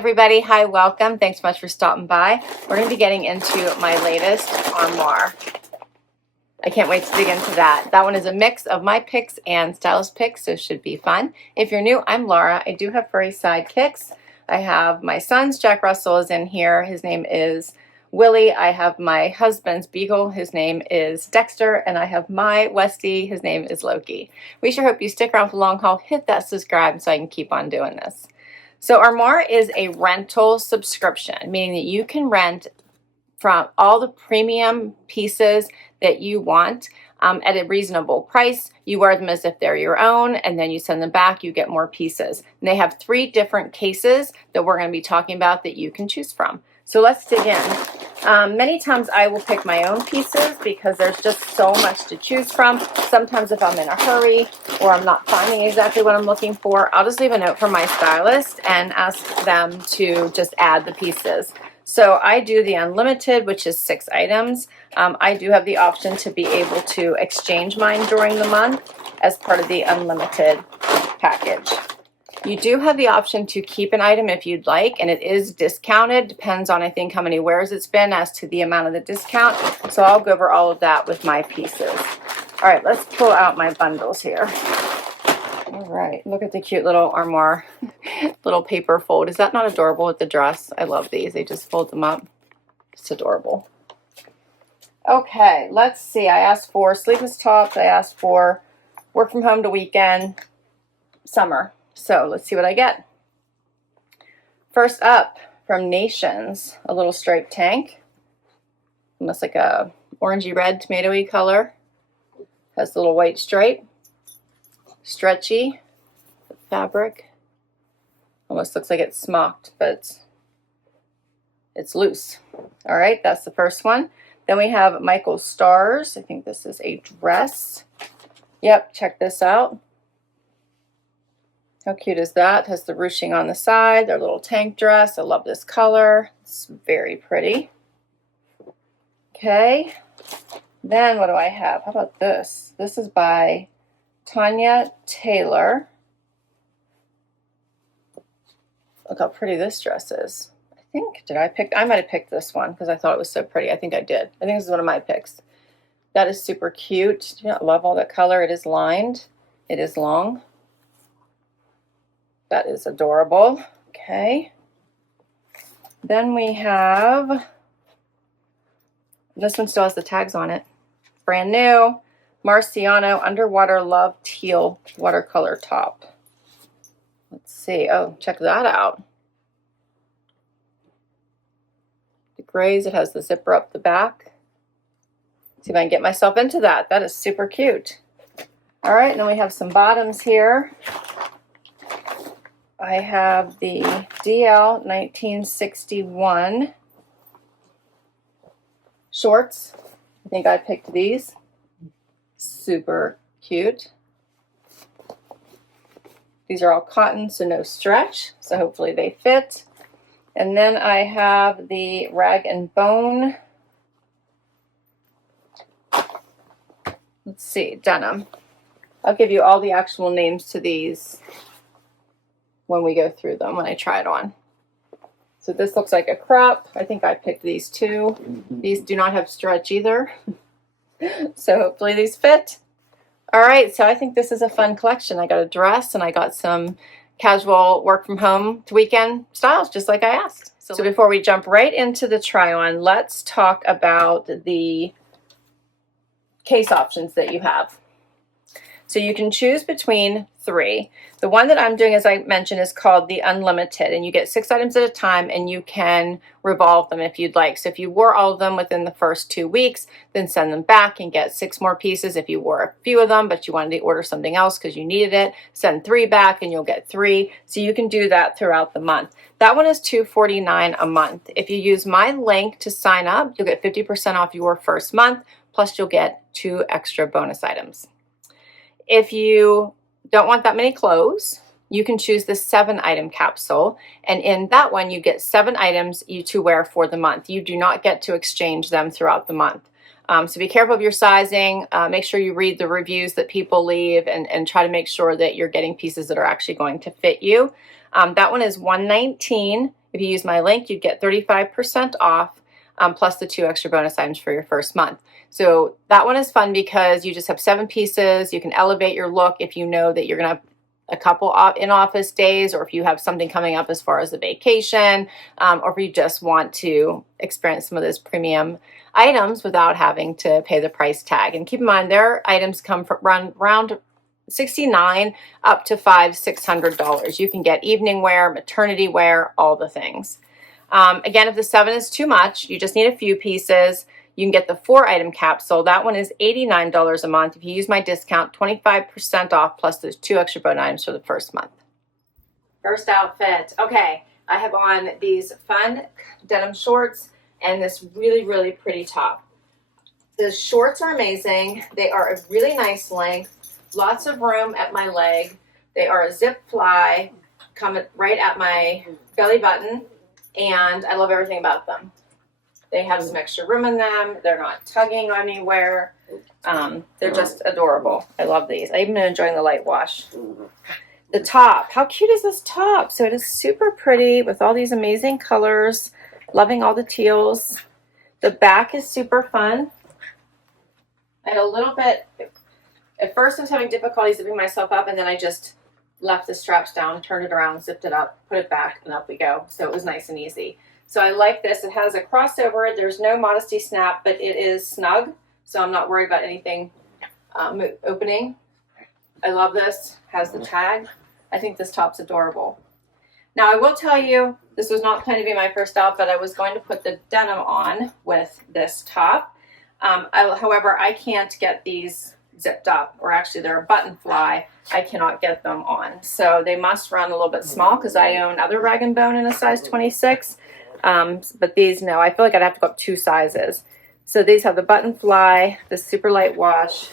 everybody. Hi, welcome. Thanks so much for stopping by. We're going to be getting into my latest Armoire. I can't wait to dig into that. That one is a mix of my picks and stylist picks, so it should be fun. If you're new, I'm Laura. I do have furry sidekicks. I have my son's Jack Russell is in here. His name is Willie. I have my husband's Beagle. His name is Dexter. And I have my Westie. His name is Loki. We sure hope you stick around for the long haul. Hit that subscribe so I can keep on doing this. So Armoire is a rental subscription, meaning that you can rent from all the premium pieces that you want at a reasonable price. You wear them as if they're your own, and then you send them back, you get more pieces. And they have 3 different cases that we're going to be talking about that you can choose from. So let's dig in. Many times I will pick my own pieces because there's just so much to choose from. Sometimes if I'm in a hurry or I'm not finding exactly what I'm looking for, I'll just leave a note for my stylist and ask them to just add the pieces. So I do the unlimited, which is 6 items. I do have the option to be able to exchange mine during the month as part of the unlimited package. You do have the option to keep an item if you'd like, and it is discounted. Depends on, I think, how many wears it's been as to the amount of the discount. So I'll go over all of that with my pieces. All right, let's pull out my bundles here. All right, look at the cute little Armoire little paper fold. Is that not adorable with the dress? I love these. They just fold them up. It's adorable. Okay, let's see. I asked for sleeveless tops. I asked for work from home to weekend, summer. So let's see what I get. First up, from Nations, a little striped tank. Almost like a orangey red, tomatoey color. Has a little white stripe. Stretchy fabric. Almost looks like it's smocked, but it's loose. All right, that's the first one. Then we have Michael's Stars. I think this is a dress. Yep, check this out. How cute is that? Has the ruching on the side, their little tank dress. I love this color. It's very pretty. Okay. Then what do I have? How about this? This is by Tanya Taylor. Look how pretty this dress is. I might have picked this one because I thought it was so pretty. I think I did. I think this is one of my picks. That is super cute. Do you not love all that color? It is lined. It is long. That is adorable. Okay. Then we have, this one still has the tags on it. Brand new, Marciano Underwater Love Teal watercolor top. Let's see. Oh, check that out. The grays, it has the zipper up the back. See if I can get myself into that. That is super cute. All right, and then we have some bottoms here. I have the DL 1961 shorts. I think I picked these. Super cute. These are all cotton, so no stretch, so hopefully they fit. And then I have the Rag and Bone. Let's see, denim. I'll give you all the actual names to these when we go through them, when I try it on. So this looks like a crop. I think I picked these too. These do not have stretch either. So hopefully these fit. All right, so I think this is a fun collection. I got a dress and I got some casual work from home to weekend styles, just like I asked. So before we jump right into the try on, let's talk about the case options that you have. So you can choose between 3. The one that I'm doing, as I mentioned, is called the Unlimited, and you get 6 items at a time, and you can revolve them if you'd like. So if you wore all of them within the first 2 weeks, then send them back and get 6 more pieces. If you wore a few of them, but you wanted to order something else because you needed it, send 3 back and you'll get 3. So you can do that throughout the month. That one is $249 a month. If you use my link to sign up, you'll get 50% off your first month, plus you'll get 2 extra bonus items. If you don't want that many clothes, you can choose the 7-item capsule. And in that one, you get 7 items to wear for the month. You do not get to exchange them throughout the month. So be careful of your sizing. Make sure you read the reviews that people leave and try to make sure that you're getting pieces that are actually going to fit you. That one is $119. If you use my link, you'd get 35% off, plus the 2 extra bonus items for your first month. So that one is fun because you just have 7 pieces. You can elevate your look if you know that you're going to have a couple in-office days, or if you have something coming up as far as a vacation, or if you just want to experience some of those premium items without having to pay the price tag. And keep in mind, their items come from around $69 up to $600. You can get evening wear, maternity wear, all the things. Again, if the 7 is too much, you just need a few pieces. You can get the 4-item capsule. That one is $89 a month. If you use my discount, 25% off plus those 2 extra bonus items for the first month. First outfit. Okay, I have on these fun denim shorts and this really, really pretty top. The shorts are amazing. They are a really nice length, lots of room at my leg. They are a zip fly, come right at my belly button, and I love everything about them. They have some extra room in them. They're not tugging anywhere. They're just adorable. I love these. I've been enjoying the light wash. The top. How cute is this top? So it is super pretty with all these amazing colors. Loving all the teals. The back is super fun. I had a little bit, at first I was having difficulty zipping myself up, and then I just left the straps down, turned it around, zipped it up, put it back, and up we go. So it was nice and easy. So I like this. It has a crossover. There's no modesty snap, but it is snug. So I'm not worried about anything opening. I love this. Has the tag. I think this top's adorable. Now I will tell you, this was not planned to be my first outfit. I was going to put the denim on with this top. However, I can't get these zipped up, or actually they're a button fly. I cannot get them on. So they must run a little bit small because I own other rag and bone in a size 26. But these, no, I feel like I'd have to go up 2 sizes. So these have the button fly, the super light wash,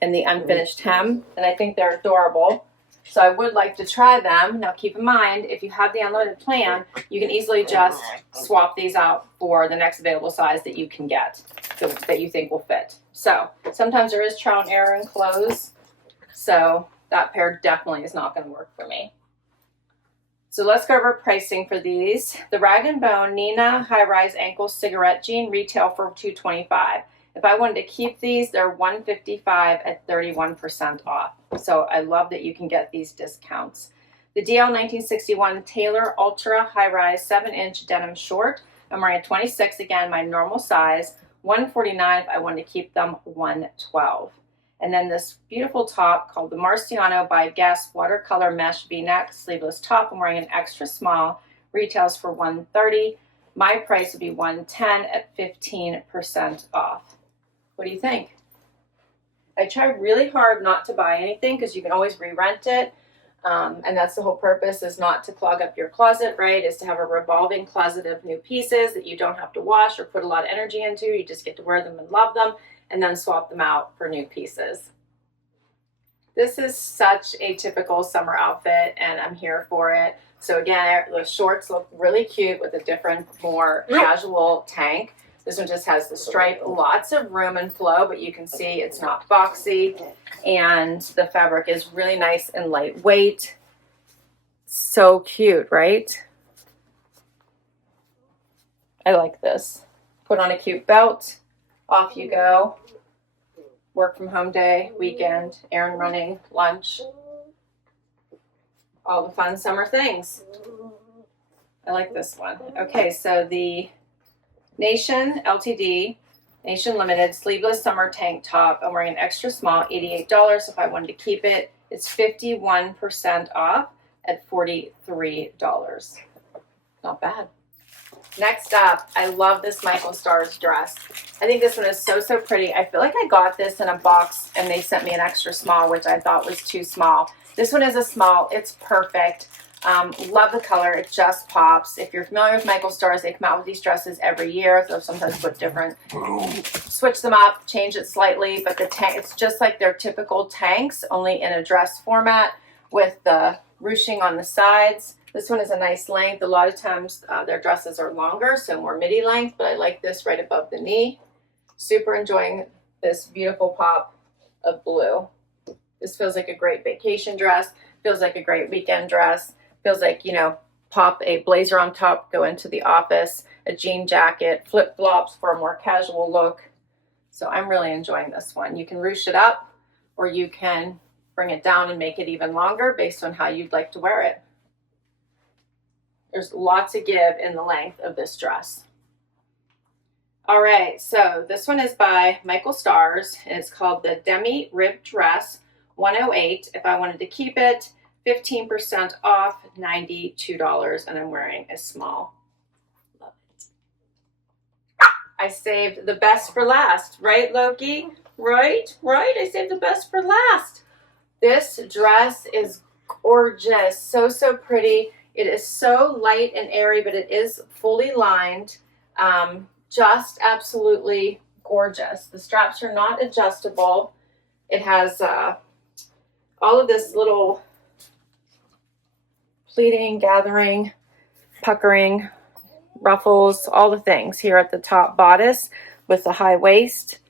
and the unfinished hem. And I think they're adorable. So I would like to try them. Now keep in mind, if you have the unlimited plan, you can easily just swap these out for the next available size that you can get, that you think will fit. So sometimes there is trial and error in clothes. So that pair definitely is not going to work for me. So let's go over pricing for these. The Rag & Bone Nina High-Rise Ankle Cigarette Jean retail for $225. If I wanted to keep these, they're $155 at 31% off. So I love that you can get these discounts. The DL 1961 Taylor Ultra High-Rise 7-inch denim short. I'm wearing a 26, again, my normal size. $149 if I wanted to keep them, $112. And then this beautiful top called the Marciano by Guess Watercolor Mesh V-neck sleeveless top. I'm wearing an extra small. Retails for $130. My price would be $110 at 15% off. What do you think? I try really hard not to buy anything because you can always re-rent it. And that's the whole purpose, is not to clog up your closet, right? Is to have a revolving closet of new pieces that you don't have to wash or put a lot of energy into. You just get to wear them and love them, and then swap them out for new pieces. This is such a typical summer outfit, and I'm here for it. So again, the shorts look really cute with a different, more casual tank. This one just has the stripe, lots of room and flow, but you can see it's not boxy, and the fabric is really nice and lightweight. So cute, right? I like this. Put on a cute belt, off you go. Work from home day, weekend, errand running, lunch, all the fun summer things. I like this one. Okay, so the Nation Ltd, Nation Limited Sleeveless Summer Tank Top. I'm wearing an extra small, $88. If I wanted to keep it, it's 51% off at $43. Not bad. Next up, I love this Michael Stars dress. I think this one is so, so pretty. I feel like I got this in a box and they sent me an extra small, which I thought was too small. This one is a small. It's perfect. Love the color. It just pops. If you're familiar with Michael Stars, they come out with these dresses every year. So sometimes put different, switch them up, change it slightly. But the tank, it's just like their typical tanks, only in a dress format with the ruching on the sides. This one is a nice length. A lot of times their dresses are longer, so more midi length, but I like this right above the knee. Super enjoying this beautiful pop of blue. This feels like a great vacation dress. Feels like a great weekend dress. Feels like, you know, pop a blazer on top, go into the office, a jean jacket, flip-flops for a more casual look. So I'm really enjoying this one. You can ruche it up, or you can bring it down and make it even longer based on how you'd like to wear it. There's lots of give in the length of this dress. All right, so this one is by Michael Stars, and it's called the Demi Rib Dress 108. If I wanted to keep it, 15% off, $92, and I'm wearing a small. Love it. I saved the best for last, right, Loki? Right? I saved the best for last. This dress is gorgeous, so pretty. It is so light and airy, but it is fully lined. Just absolutely gorgeous. The straps are not adjustable. It has all of this little pleating, gathering, puckering, ruffles, all the things here at the top bodice with the high waist.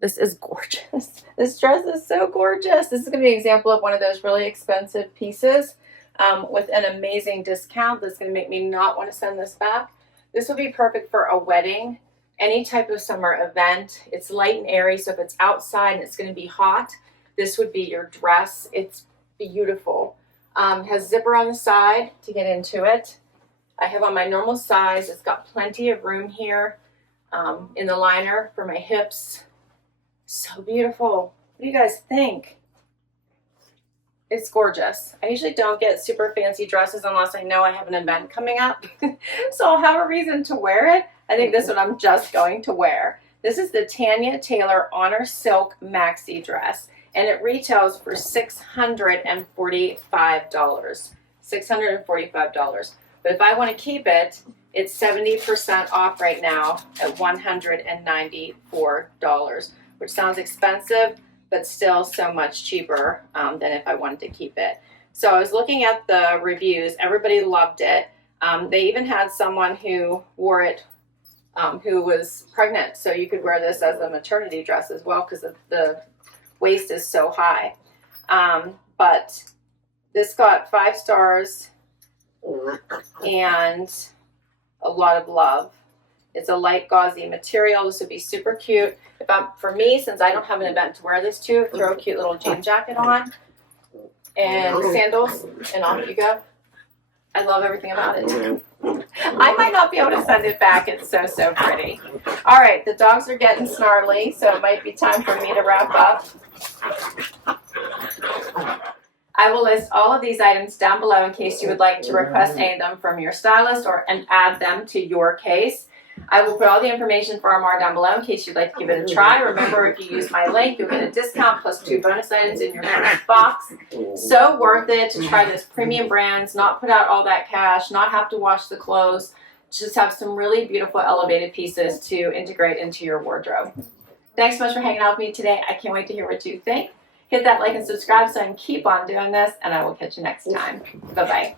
This is gorgeous. This dress is so gorgeous. This is going to be an example of one of those really expensive pieces with an amazing discount that's going to make me not want to send this back. This would be perfect for a wedding, any type of summer event. It's light and airy, so if it's outside and it's going to be hot, this would be your dress. It's beautiful. Has zipper on the side to get into it. I have on my normal size. It's got plenty of room here in the liner for my hips. So beautiful. What do you guys think? It's gorgeous. I usually don't get super fancy dresses unless I know I have an event coming up. So I'll have a reason to wear it. I think this one I'm just going to wear. This is the Tanya Taylor Honor Silk Maxi dress, and it retails for $645. $645. But if I want to keep it, it's 70% off right now at $194, which sounds expensive, but still so much cheaper than if I wanted to keep it. So I was looking at the reviews. Everybody loved it. They even had someone who wore it who was pregnant. So you could wear this as a maternity dress as well because the waist is so high. But this got 5 stars and a lot of love. It's a light gauzy material. This would be super cute. For me, since I don't have an event to wear this to, throw a cute little jean jacket on and sandals, and off you go. I love everything about it. I might not be able to send it back. It's so pretty. All right, the dogs are getting snarly, so it might be time for me to wrap up. I will list all of these items down below in case you would like to request any of them from your stylist and add them to your case. I will put all the information for Armoire down below in case you'd like to give it a try. Remember, if you use my link, you'll get a discount plus 2 bonus items in your bonus box. So worth it to try this premium brands, not put out all that cash, not have to wash the clothes, just have some really beautiful elevated pieces to integrate into your wardrobe. Thanks so much for hanging out with me today. I can't wait to hear what you think. Hit that like and subscribe so I can keep on doing this, and I will catch you next time. Bye-bye.